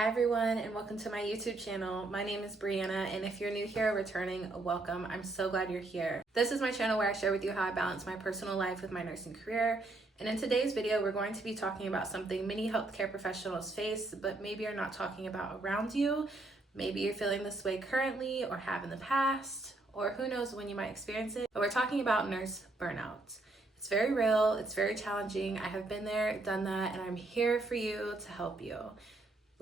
Hi everyone, and welcome to my YouTube channel. My name is Brianna, and if you're new here or returning, welcome. I'm so glad you're here. This is my channel where I share with you how I balance my personal life with my nursing career. And in today's video, we're going to be talking about something many healthcare professionals face, but maybe are not talking about around you. Maybe you're feeling this way currently or have in the past, or who knows when you might experience it. But we're talking about nurse burnout. It's very real, it's very challenging. I have been there, done that, and I'm here for you to help you.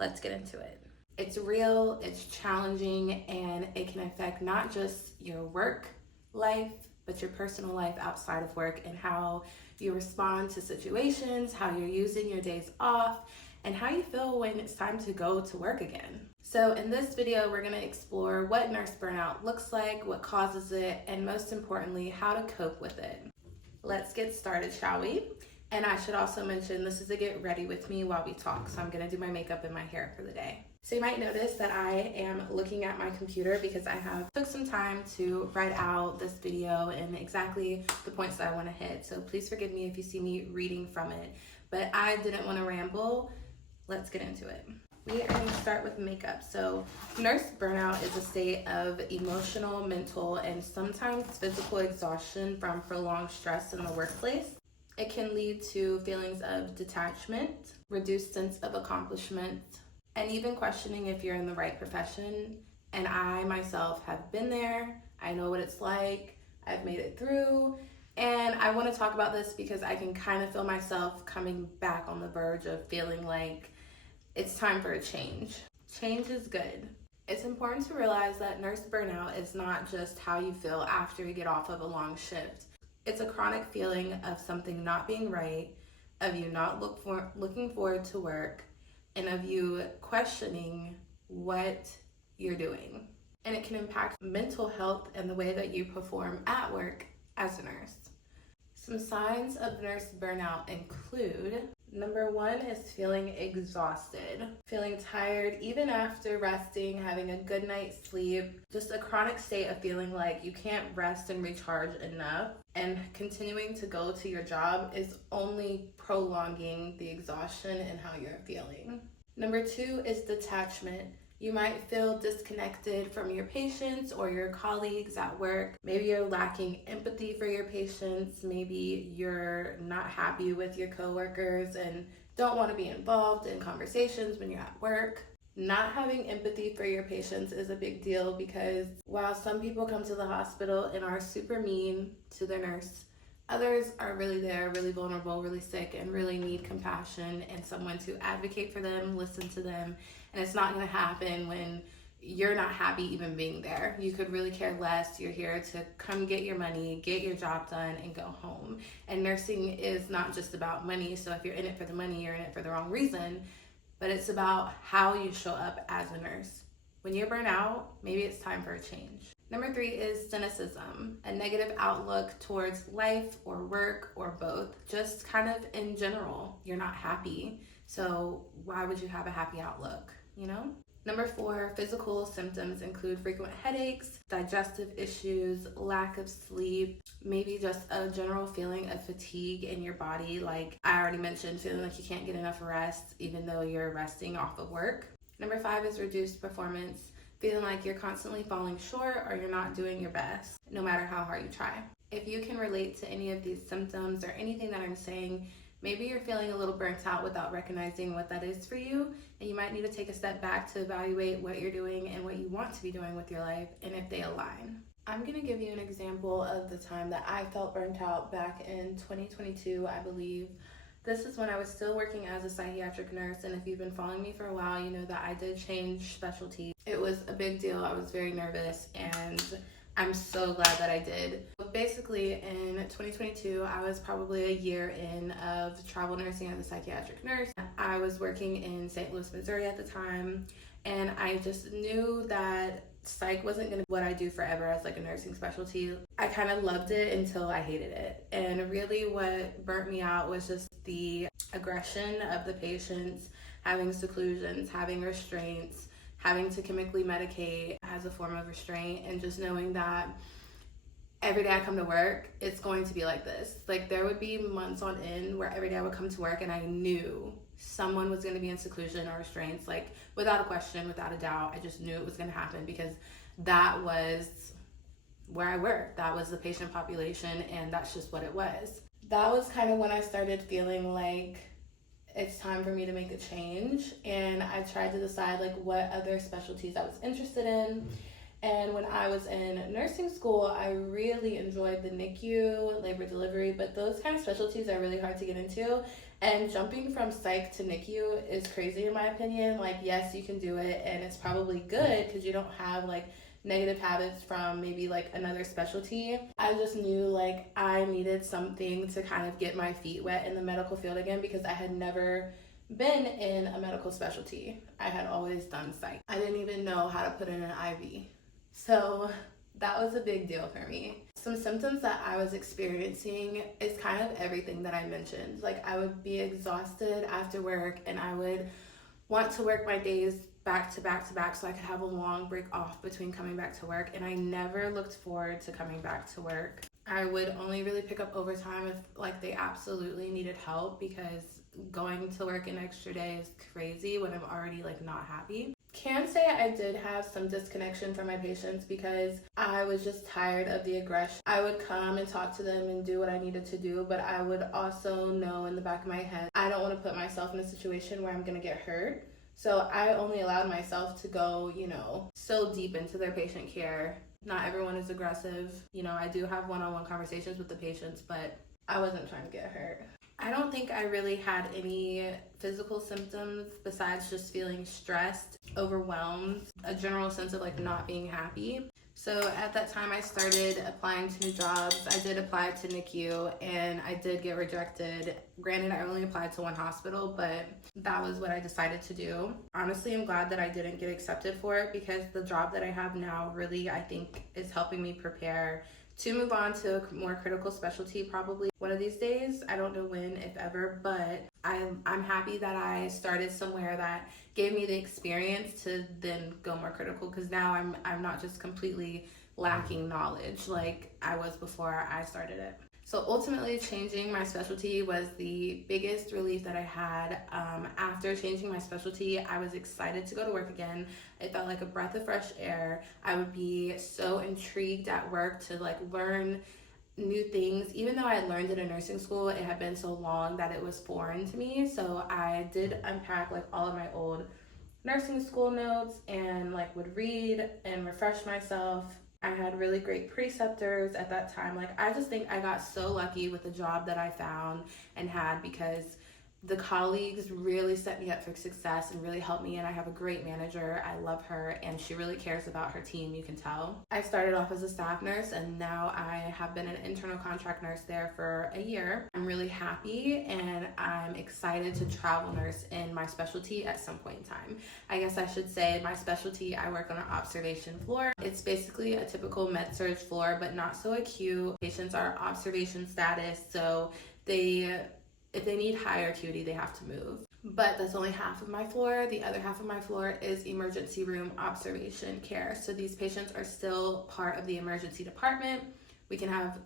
Let's get into it. It's real, it's challenging, and it can affect not just your work life, but your personal life outside of work and how you respond to situations, how you're using your days off, and how you feel when it's time to go to work again. So in this video, we're gonna explore what nurse burnout looks like, what causes it, and most importantly, how to cope with it. Let's get started, shall we? And I should also mention, this is a get ready with me while we talk. So I'm gonna do my makeup and my hair for the day. So you might notice that I am looking at my computer because I have took some time to write out this video and exactly the points that I wanna hit. So please forgive me if you see me reading from it, but I didn't wanna ramble. Let's get into it. We are gonna start with makeup. So nurse burnout is a state of emotional, mental, and sometimes physical exhaustion from prolonged stress in the workplace. It can lead to feelings of detachment, reduced sense of accomplishment, and even questioning if you're in the right profession. And I myself have been there. I know what it's like. I've made it through. And I want to talk about this because I can kind of feel myself coming back on the verge of feeling like it's time for a change. Change is good. It's important to realize that nurse burnout is not just how you feel after you get off of a long shift. It's a chronic feeling of something not being right, of you not looking forward to work, and of you questioning what you're doing. And it can impact mental health and the way that you perform at work as a nurse. Some signs of nurse burnout include: number one is feeling exhausted, feeling tired even after resting, having a good night's sleep, just a chronic state of feeling like you can't rest and recharge enough, and continuing to go to your job is only prolonging the exhaustion and how you're feeling. Number two is detachment. You might feel disconnected from your patients or your colleagues at work. Maybe you're lacking empathy for your patients. Maybe you're not happy with your coworkers and don't want to be involved in conversations when you're at work. Not having empathy for your patients is a big deal because while some people come to the hospital and are super mean to their nurse, others are really there, really vulnerable, really sick, and really need compassion and someone to advocate for them, listen to them. And it's not going to happen when you're not happy even being there. You could really care less. You're here to come get your money, get your job done, and go home. And nursing is not just about money. So if you're in it for the money, you're in it for the wrong reason. But it's about how you show up as a nurse. When you're burnt out, maybe it's time for a change. Number three is cynicism, a negative outlook towards life or work or both. Just kind of in general, you're not happy. So why would you have a happy outlook, you know? Number four, physical symptoms include frequent headaches, digestive issues, lack of sleep, maybe just a general feeling of fatigue in your body. Like I already mentioned, feeling like you can't get enough rest even though you're resting off of work. Number five is reduced performance, feeling like you're constantly falling short or you're not doing your best, no matter how hard you try. If you can relate to any of these symptoms or anything that I'm saying, maybe you're feeling a little burnt out without recognizing what that is for you, and you might need to take a step back to evaluate what you're doing and what you want to be doing with your life and if they align. I'm gonna give you an example of the time that I felt burnt out back in 2022, I believe. This is when I was still working as a psychiatric nurse, and if you've been following me for a while, you know that I did change specialty. It was a big deal. I was very nervous, and I'm so glad that I did. Basically, in 2022, I was probably a year in of travel nursing as a psychiatric nurse. I was working in St. Louis, Missouri at the time, and I just knew that psych wasn't gonna be what I do forever as like a nursing specialty. I kind of loved it until I hated it. And really what burnt me out was just the aggression of the patients, having seclusions, having restraints, having to chemically medicate as a form of restraint, and just knowing that every day I come to work, it's going to be like this. Like there would be months on end where every day I would come to work and I knew someone was going to be in seclusion or restraints, like without a question, without a doubt. I just knew it was going to happen because that was where I worked. That was the patient population, and that's just what it was. That was kind of when I started feeling like it's time for me to make a change, and I tried to decide like what other specialties I was interested in. And when I was in nursing school, I really enjoyed the NICU, labor delivery, but those kind of specialties are really hard to get into. And jumping from psych to NICU is crazy in my opinion. Like, yes, you can do it, and it's probably good because you don't have like negative habits from maybe like another specialty. I just knew like I needed something to kind of get my feet wet in the medical field again because I had never been in a medical specialty. I had always done psych. I didn't even know how to put in an IV. So that was a big deal for me. Some symptoms that I was experiencing is kind of everything that I mentioned. Like, I would be exhausted after work, and I would want to work my days back to back to back so I could have a long break off between coming back to work, and I never looked forward to coming back to work. I would only really pick up overtime if like they absolutely needed help, because going to work an extra day is crazy when I'm already like not happy. Can say I did have some disconnection from my patients because I was just tired of the aggression. I would come and talk to them and do what I needed to do, but I would also know in the back of my head, I don't want to put myself in a situation where I'm going to get hurt. So I only allowed myself to go, so deep into their patient care. Not everyone is aggressive. I do have one-on-one conversations with the patients, but I wasn't trying to get hurt. I don't think I really had any physical symptoms besides just feeling stressed, overwhelmed, a general sense of like not being happy. So at that time I started applying to new jobs. I did apply to NICU and I did get rejected. Granted, I only applied to one hospital, but that was what I decided to do. Honestly, I'm glad that I didn't get accepted for it because the job that I have now really, I think, is helping me prepare to move on to a more critical specialty probably one of these days. I don't know when, if ever, but I'm happy that I started somewhere that gave me the experience to then go more critical, because now I'm not just completely lacking knowledge like I was before I started it. So ultimately, changing my specialty was the biggest relief that I had. After changing my specialty, I was excited to go to work again. It felt like a breath of fresh air. I would be so intrigued at work to like learn new things. Even though I had learned it in nursing school, it had been so long that it was foreign to me. So I did unpack like all of my old nursing school notes and like would read and refresh myself. I had really great preceptors at that time. Like, I just think I got so lucky with the job that I found and had, because the colleagues really set me up for success and really helped me, and I have a great manager. I love her, and she really cares about her team, you can tell. I started off as a staff nurse, and now I have been an internal contract nurse there for a year. I'm really happy, and I'm excited to travel nurse in my specialty at some point in time. I guess I should say my specialty, I work on an observation floor. It's basically a typical med-surg floor, but not so acute. Patients are observation status, so if they need higher acuity, they have to move. But that's only half of my floor. The other half of my floor is emergency room observation care. So these patients are still part of the emergency department. We can have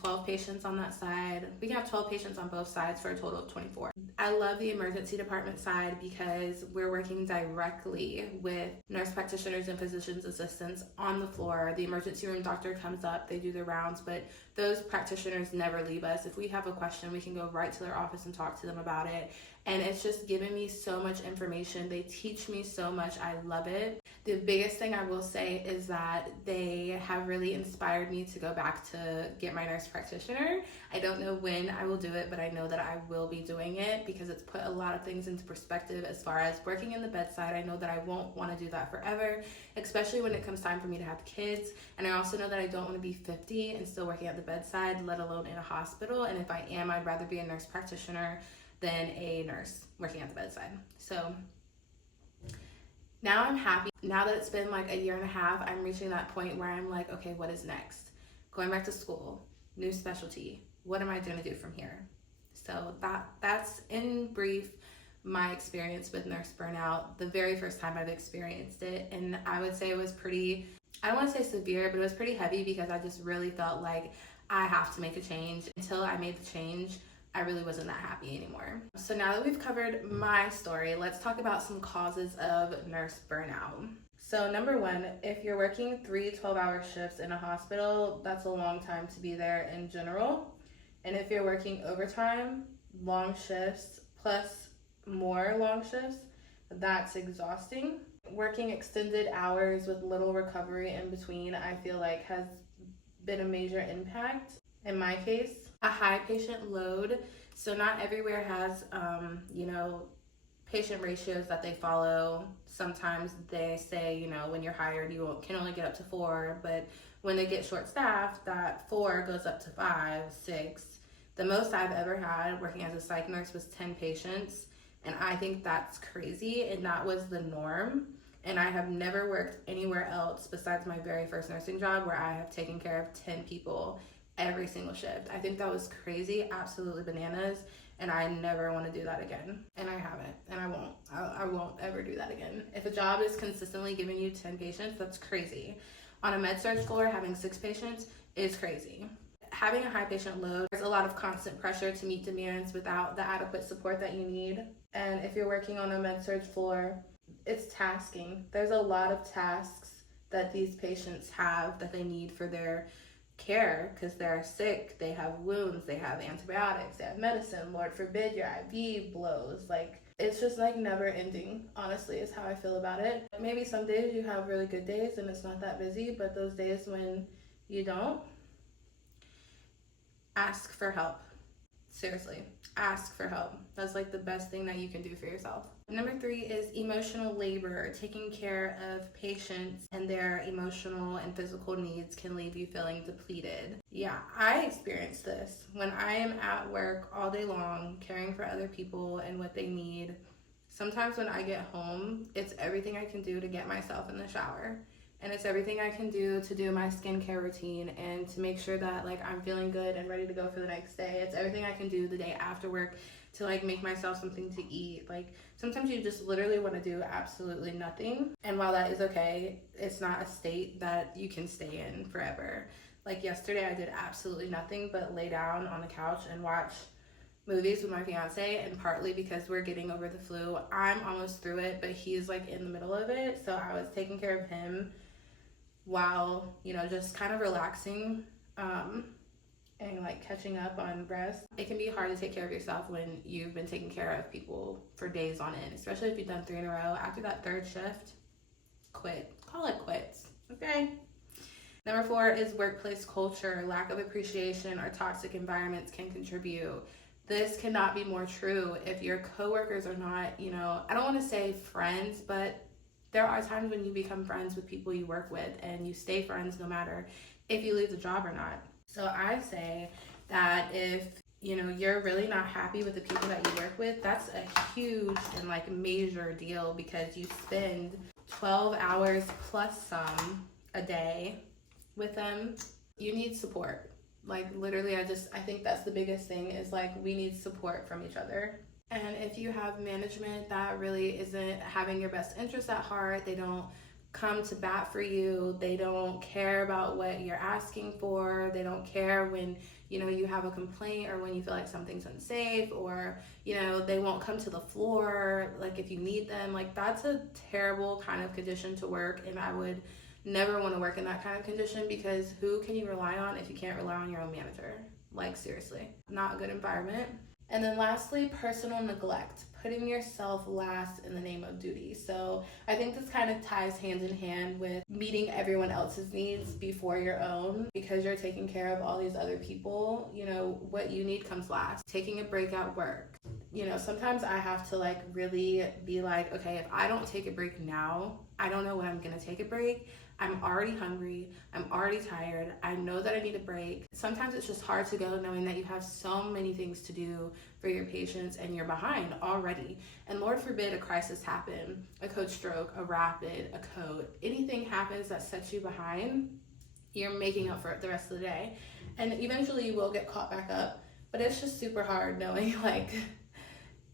12 patients on that side. We can have 12 patients on both sides for a total of 24. I love the emergency department side because we're working directly with nurse practitioners and physician's assistants on the floor. The emergency room doctor comes up, they do their rounds, but those practitioners never leave us. If we have a question, we can go right to their office and talk to them about it. And it's just given me so much information. They teach me so much. I love it. The biggest thing I will say is that they have really inspired me to go back to get my nurse practitioner. I don't know when I will do it, but I know that I will be doing it because it's put a lot of things into perspective as far as working in the bedside. I know that I won't want to do that forever, especially when it comes time for me to have kids. And I also know that I don't want to be 50 and still working at the bedside, let alone in a hospital. And if I am, I'd rather be a nurse practitioner than a nurse working at the bedside. So now I'm happy. Now that it's been like a year and a half, I'm reaching that point where I'm like, okay, what is next? Going back to school, new specialty. What am I going to do from here? So that's in brief my experience with nurse burnout, the very first time I've experienced it. And I would say it was pretty, I don't want to say severe, but it was pretty heavy because I just really felt like I have to make a change. Until I made the change, I really wasn't that happy anymore. So now that we've covered my story, let's talk about some causes of nurse burnout. So number one, if you're working 3 12-hour shifts in a hospital, that's a long time to be there in general. And if you're working overtime, long shifts plus more long shifts, that's exhausting. Working extended hours with little recovery in between, I feel like has been a major impact. In my case, a high patient load. So not everywhere has, patient ratios that they follow. Sometimes they say, when you're hired, you can only get up to 4, but when they get short staffed, that 4 goes up to 5, 6. The most I've ever had working as a psych nurse was 10 patients, and I think that's crazy, and that was the norm. And I have never worked anywhere else besides my very first nursing job where I have taken care of 10 people every single shift. I think that was crazy, absolutely bananas, and I never want to do that again. And I haven't, and I won't. I won't ever do that again. If a job is consistently giving you 10 patients, that's crazy. On a med-surg floor, having 6 patients is crazy. Having a high patient load, there's a lot of constant pressure to meet demands without the adequate support that you need. And if you're working on a med-surg floor, it's tasking. There's a lot of tasks that these patients have that they need for their care because they're sick, they have wounds, they have antibiotics, they have medicine, Lord forbid your IV blows. Like, it's just like never ending, honestly, is how I feel about it. Maybe some days you have really good days and it's not that busy, but those days when you don't, ask for help. Seriously, ask for help. That's like the best thing that you can do for yourself. Number 3 is emotional labor. Taking care of patients and their emotional and physical needs can leave you feeling depleted. Yeah, I experienced this. When I am at work all day long, caring for other people and what they need, sometimes when I get home, it's everything I can do to get myself in the shower. And it's everything I can do to do my skincare routine and to make sure that like I'm feeling good and ready to go for the next day. It's everything I can do the day after work to like make myself something to eat. Like sometimes you just literally want to do absolutely nothing. And while that is okay, it's not a state that you can stay in forever. Like yesterday I did absolutely nothing but lay down on the couch and watch movies with my fiance, and partly because we're getting over the flu. I'm almost through it, but he's like in the middle of it. So I was taking care of him while, just kind of relaxing and like catching up on rest. It can be hard to take care of yourself when you've been taking care of people for days on end, especially if you've done 3 in a row. After that 3rd shift, quit. Call it quits, okay? Number 4 is workplace culture. Lack of appreciation or toxic environments can contribute. This cannot be more true. If your coworkers are not, I don't want to say friends, but there are times when you become friends with people you work with and you stay friends no matter if you leave the job or not. So I say that if, you're really not happy with the people that you work with, that's a huge and like major deal because you spend 12 hours plus some a day with them. You need support. Like literally, I think that's the biggest thing is like we need support from each other. And if you have management that really isn't having your best interests at heart, they don't come to bat for you, they don't care about what you're asking for, they don't care when, you have a complaint or when you feel like something's unsafe, or, they won't come to the floor, like if you need them, like that's a terrible kind of condition to work. And I would never want to work in that kind of condition because who can you rely on if you can't rely on your own manager? Like seriously, not a good environment. And then lastly, personal neglect, putting yourself last in the name of duty. So I think this kind of ties hand in hand with meeting everyone else's needs before your own, because you're taking care of all these other people. What you need comes last. Taking a break at work. Sometimes I have to like really be like, okay, if I don't take a break now, I don't know when I'm gonna take a break. I'm already hungry, I'm already tired, I know that I need a break. Sometimes it's just hard to go knowing that you have so many things to do for your patients and you're behind already. And Lord forbid a crisis happen, a code stroke, a rapid, a code, anything happens that sets you behind, you're making up for it the rest of the day. And eventually you will get caught back up, but it's just super hard knowing like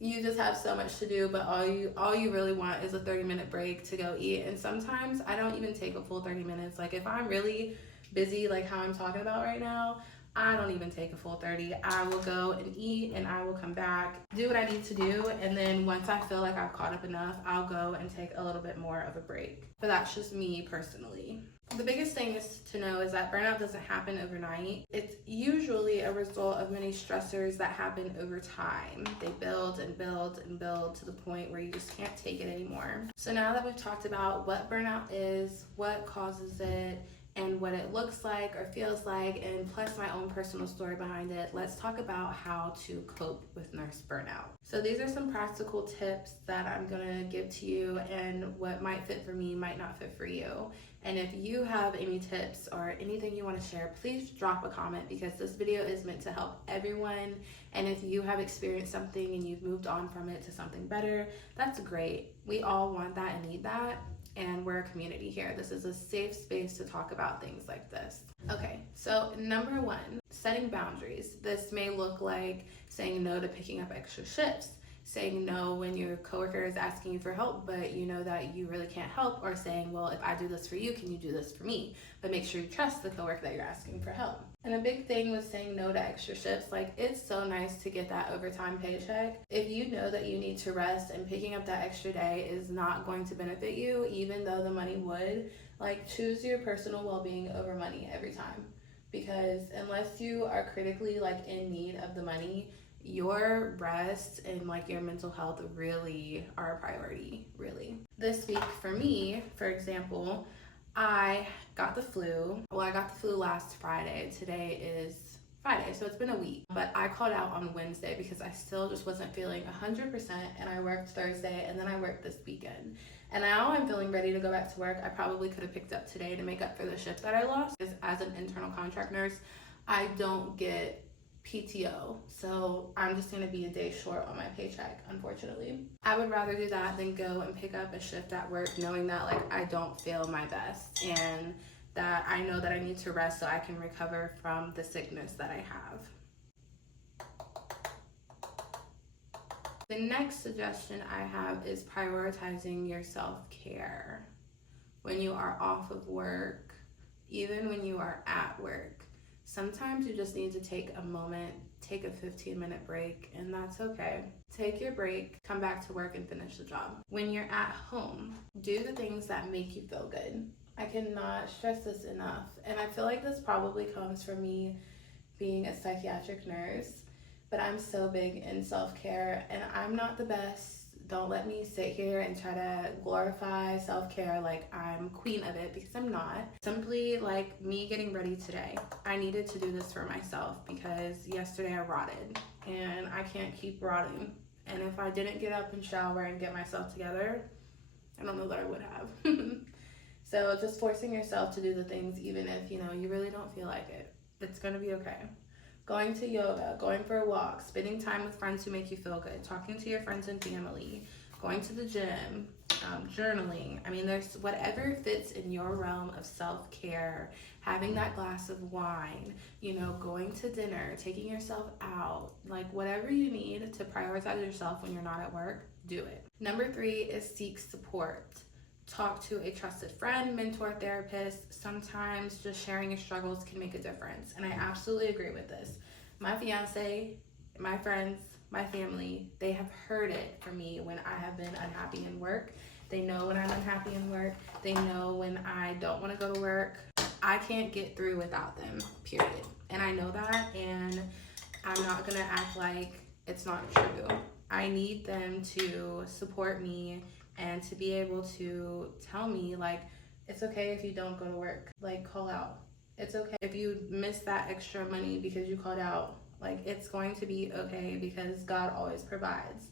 you just have so much to do, but all you really want is a 30-minute break to go eat. And sometimes I don't even take a full 30 minutes. Like if I'm really busy, like how I'm talking about right now, I don't even take a full 30. I will go and eat, and I will come back, do what I need to do, and then once I feel like I've caught up enough, I'll go and take a little bit more of a break. But that's just me personally. The biggest thing is to know is that burnout doesn't happen overnight. It's usually a result of many stressors that happen over time. They build and build and build to the point where you just can't take it anymore. So now that we've talked about what burnout is, what causes it, and what it looks like or feels like, and plus my own personal story behind it, let's talk about how to cope with nurse burnout. So these are some practical tips that I'm gonna give to you, and what might fit for me might not fit for you. And if you have any tips or anything you want to share, please drop a comment, because this video is meant to help everyone. And if you have experienced something and you've moved on from it to something better, that's great. We all want that and need that. And we're a community here. This is a safe space to talk about things like this. Okay, so number one, setting boundaries. This may look like saying no to picking up extra shifts, saying no when your coworker is asking you for help, but you know that you really can't help, or saying, well, if I do this for you, can you do this for me? But make sure you trust the coworker that you're asking for help. And a big thing with saying no to extra shifts, like, it's so nice to get that overtime paycheck. If you know that you need to rest and picking up that extra day is not going to benefit you, even though the money would, like, choose your personal well-being over money every time. Because unless you are critically, like, in need of the money, your rest and like your mental health really are a priority, really. This week for me, for example, I got the flu. Well, I got the flu last Friday. Today is Friday, so it's been a week. But I called out on Wednesday because I still just wasn't feeling 100%, and I worked Thursday, and then I worked this weekend. And now I'm feeling ready to go back to work. I probably could have picked up today to make up for the shift that I lost. Because as an internal contract nurse, I don't get PTO, so I'm just going to be a day short on my paycheck, unfortunately. I would rather do that than go and pick up a shift at work knowing that, like, I don't feel my best, and that I know that I need to rest so I can recover from the sickness that I have. The next suggestion I have is prioritizing your self-care. When you are off of work, even when you are at work, sometimes you just need to take a moment, take a 15-minute break, and that's okay. Take your break, come back to work, and finish the job. When you're at home, do the things that make you feel good. I cannot stress this enough, and I feel like this probably comes from me being a psychiatric nurse, but I'm so big in self-care, and I'm not the best. Don't let me sit here and try to glorify self-care like I'm queen of it, because I'm not. Simply like me getting ready today. I needed to do this for myself because yesterday I rotted, and I can't keep rotting. And if I didn't get up and shower and get myself together, I don't know that I would have. So just forcing yourself to do the things even if, you really don't feel like it. It's gonna be okay. Going to yoga, going for a walk, spending time with friends who make you feel good, talking to your friends and family, going to the gym, journaling. I mean, there's whatever fits in your realm of self-care, having that glass of wine, going to dinner, taking yourself out, like whatever you need to prioritize yourself when you're not at work, do it. Number 3 is seek support. Talk to a trusted friend, mentor, therapist. Sometimes just sharing your struggles can make a difference. And I absolutely agree with this. My fiance, my friends, my family, they have heard it from me when I have been unhappy in work. They know when I'm unhappy in work. They know when I don't want to go to work. I can't get through without them, period. And I know that, and I'm not going to act like it's not true. I need them to support me and to be able to tell me, like, it's okay if you don't go to work, like, call out. It's okay if you miss that extra money because you called out. Like, it's going to be okay because God always provides.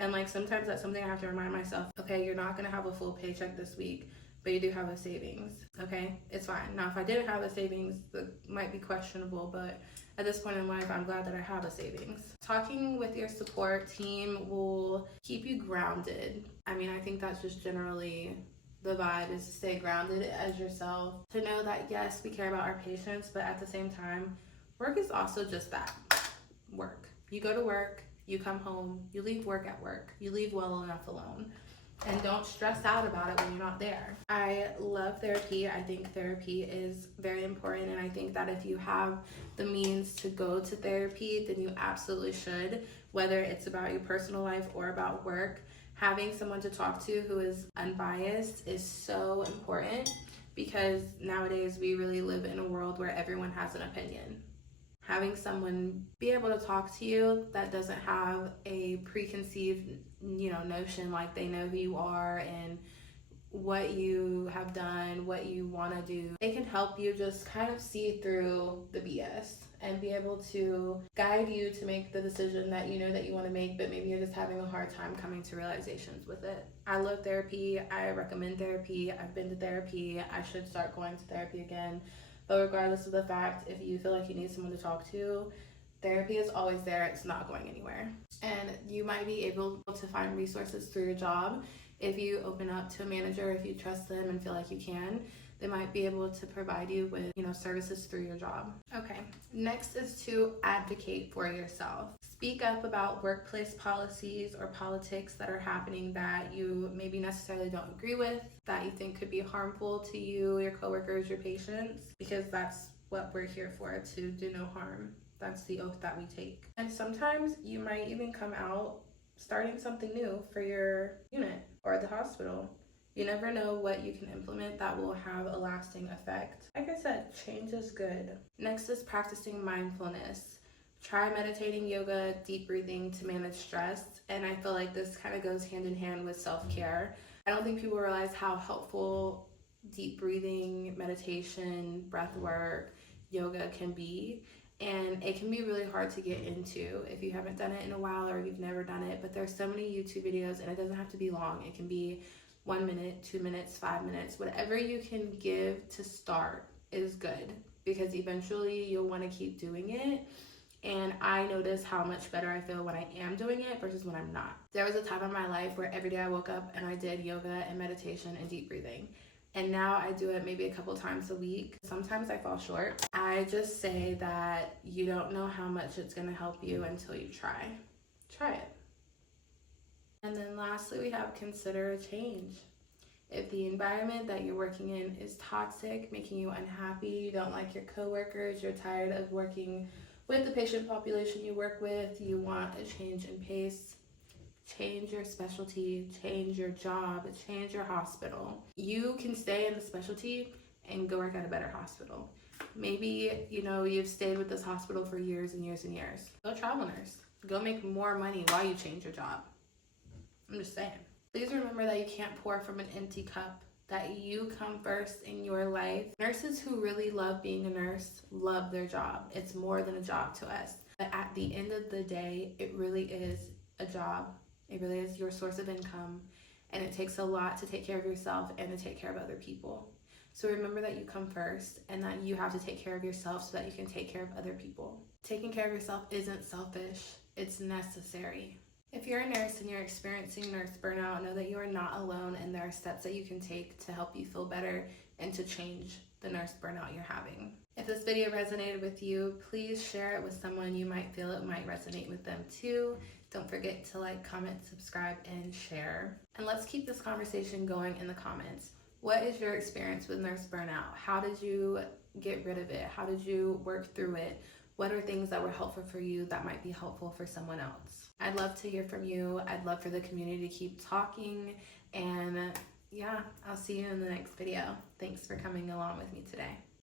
And like, sometimes that's something I have to remind myself, okay, you're not gonna have a full paycheck this week, but you do have a savings, okay? It's fine. Now, if I didn't have a savings, that might be questionable, but at this point in life, I'm glad that I have a savings. Talking with your support team will keep you grounded. I mean, I think that's just generally the vibe, is to stay grounded as yourself. To know that, yes, we care about our patients, but at the same time, work is also just that, work. You go to work, you come home, you leave work at work, you leave well enough alone. and don't stress out about it when you're not there. I love therapy. I think therapy is very important, and I think that if you have the means to go to therapy, then you absolutely should, whether it's about your personal life or about work. Having someone to talk to who is unbiased is so important, because nowadays we really live in a world where everyone has an opinion. Having someone be able to talk to you that doesn't have a preconceived, notion, like they know who you are and what you have done, what you want to do. They can help you just kind of see through the BS and be able to guide you to make the decision that you know that you want to make, but maybe you're just having a hard time coming to realizations with it. I love therapy. I recommend therapy. I've been to therapy. I should start going to therapy again. But regardless of the fact, if you feel like you need someone to talk to, therapy is always there. It's not going anywhere. And you might be able to find resources through your job. If you open up to a manager, if you trust them and feel like you can, they might be able to provide you with, services through your job. Okay, next is to advocate for yourself. Speak up about workplace policies or politics that are happening that you maybe necessarily don't agree with, that you think could be harmful to you, your coworkers, your patients, because that's what we're here for, to do no harm. That's the oath that we take. And sometimes you might even come out starting something new for your unit or the hospital. You never know what you can implement that will have a lasting effect. Like I said, change is good. Next is practicing mindfulness. Try meditating, yoga, deep breathing to manage stress. And I feel like this kind of goes hand in hand with self-care. I don't think people realize how helpful deep breathing, meditation, breath work, yoga can be. And it can be really hard to get into if you haven't done it in a while or you've never done it. But there's so many YouTube videos, and it doesn't have to be long. It can be 1 minute, 2 minutes, 5 minutes. Whatever you can give to start is good, because eventually you'll want to keep doing it. And I notice how much better I feel when I am doing it versus when I'm not. There was a time in my life where every day I woke up and I did yoga and meditation and deep breathing. And now I do it maybe a couple times a week. Sometimes I fall short. I just say that you don't know how much it's going to help you until you try. Try it. And then lastly, we have consider a change. If the environment that you're working in is toxic, making you unhappy, you don't like your coworkers, you're tired of working with the patient population you work with, you want a change in pace, change your specialty, change your job, change your hospital. You can stay in the specialty and go work at a better hospital. Maybe, you've stayed with this hospital for years and years and years. Go travel nurse. Go make more money while you change your job. I'm just saying. Please remember that you can't pour from an empty cup, that you come first in your life. Nurses who really love being a nurse love their job. It's more than a job to us. But at the end of the day, it really is a job. It really is your source of income, and it takes a lot to take care of yourself and to take care of other people. So remember that you come first and that you have to take care of yourself so that you can take care of other people. Taking care of yourself isn't selfish, it's necessary. If you're a nurse and you're experiencing nurse burnout, know that you are not alone, and there are steps that you can take to help you feel better and to change the nurse burnout you're having. If this video resonated with you, please share it with someone you might feel it might resonate with them too. Don't forget to like, comment, subscribe, and share. And let's keep this conversation going in the comments. What is your experience with nurse burnout? How did you get rid of it? How did you work through it? What are things that were helpful for you that might be helpful for someone else? I'd love to hear from you. I'd love for the community to keep talking. And yeah, I'll see you in the next video. Thanks for coming along with me today.